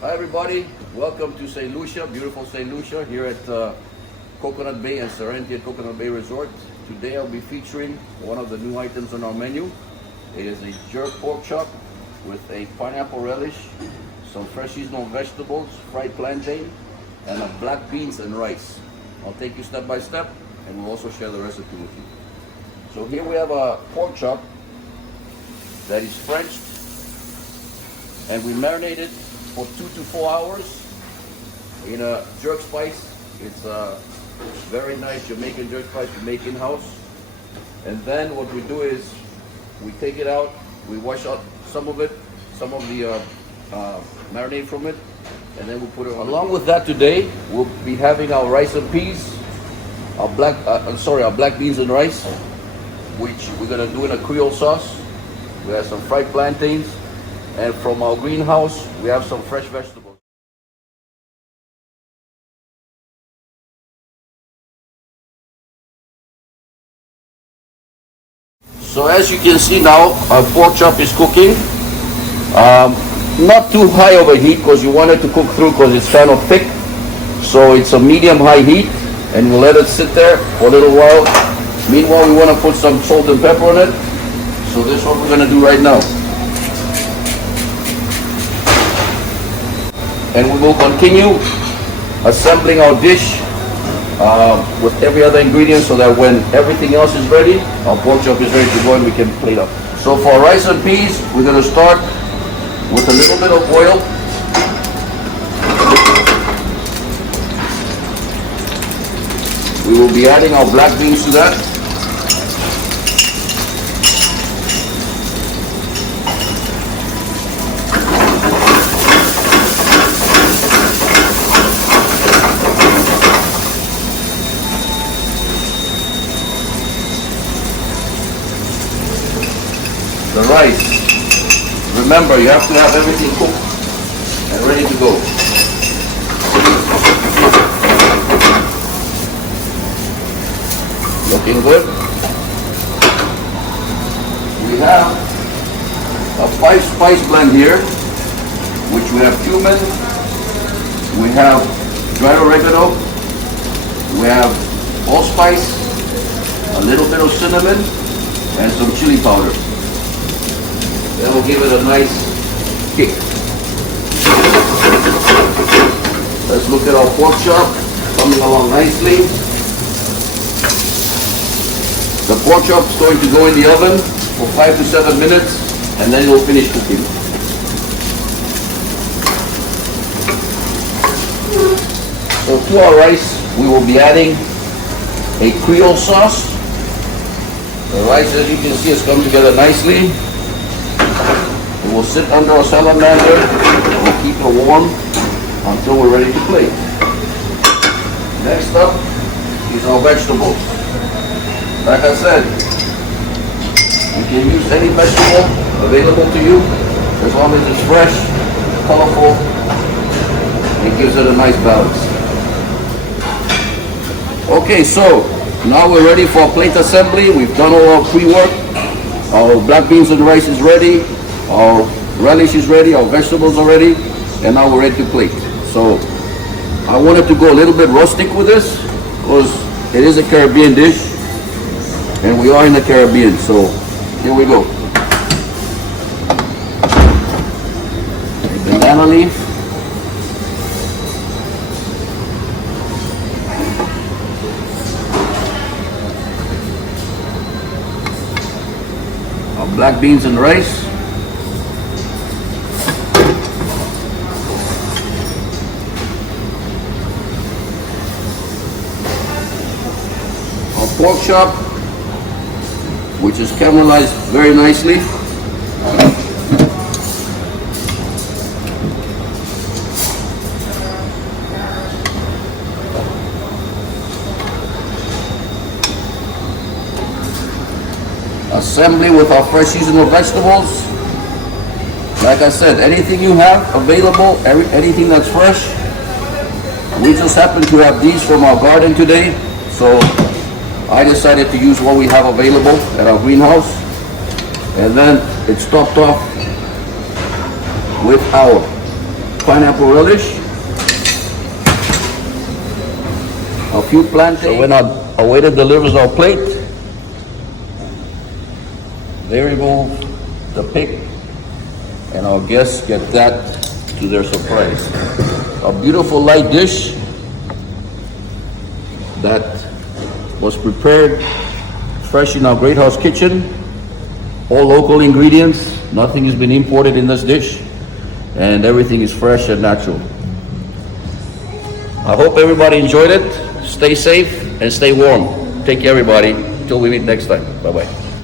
Hi everybody, welcome to St. Lucia, beautiful St. Lucia here at Coconut Bay and Serenity at Coconut Bay Resort. Today I'll be featuring one of the new items on our menu. It is a jerk pork chop with a pineapple relish, some fresh seasonal vegetables, fried plantain, and a black beans and rice. I'll take you step by step and we'll also share the recipe with you. So here we have a pork chop that is Frenched, and we marinate it for 2 to 4 hours in a jerk spice. It's a very nice Jamaican jerk spice we make in-house. And then what we do is we take it out, we wash out some of the marinade from it, and then we put it on. Along with that today, we'll be having our rice and peas, our black beans and rice, which we're gonna do in a Creole sauce. We have some fried plantains, and from our greenhouse, we have some fresh vegetables. So as you can see now, our pork chop is cooking. Not too high of a heat because you want it to cook through because it's kind of thick. So it's a medium-high heat, and we'll let it sit there for a little while. Meanwhile, we want to put some salt and pepper on it. So this is what we're going to do right now. And we will continue assembling our dish with every other ingredient so that when everything else is ready, our pork chop is ready to go and we can plate up. So for rice and peas, we're going to start with a little bit of oil. We will be adding our black beans to that. The rice, remember you have to have everything cooked and ready to go. Looking good. We have a 5-spice blend here, which we have cumin, we have dried oregano, we have allspice, a little bit of cinnamon, and some chili powder. That will give it a nice kick. Let's look at our pork chop, coming along nicely. The pork chop is going to go in the oven for 5 to 7 minutes, and then it will finish cooking. So to our rice, we will be adding a Creole sauce. The rice, as you can see, has come together nicely. It will sit under a salamander and we'll keep it warm until we're ready to plate. Next up is our vegetables. Like I said, you can use any vegetable available to you as long as it's fresh, colorful, and it gives it a nice balance. Okay, so now we're ready for plate assembly. We've done all our pre-work. Our black beans and rice is ready. Our relish is ready, our vegetables are ready, and now we're ready to plate. So I wanted to go a little bit rustic with this because it is a Caribbean dish and we are in the Caribbean. So here we go. A banana leaf. Our black beans and rice. Pork chop, which is caramelized very nicely. Assembly with our fresh seasonal vegetables. Like I said, anything you have available, anything that's fresh. We just happen to have these from our garden today, so I decided to use what we have available at our greenhouse, and then it's topped off with our pineapple relish, a few plantains. So when our waiter delivers our plate, they remove the pig, and our guests get that to their surprise. A beautiful light dish that was prepared fresh in our Great House kitchen. All local ingredients, nothing has been imported in this dish, and everything is fresh and natural. I hope everybody enjoyed it. Stay safe and stay warm. Take care, everybody. Till we meet next time. Bye-bye.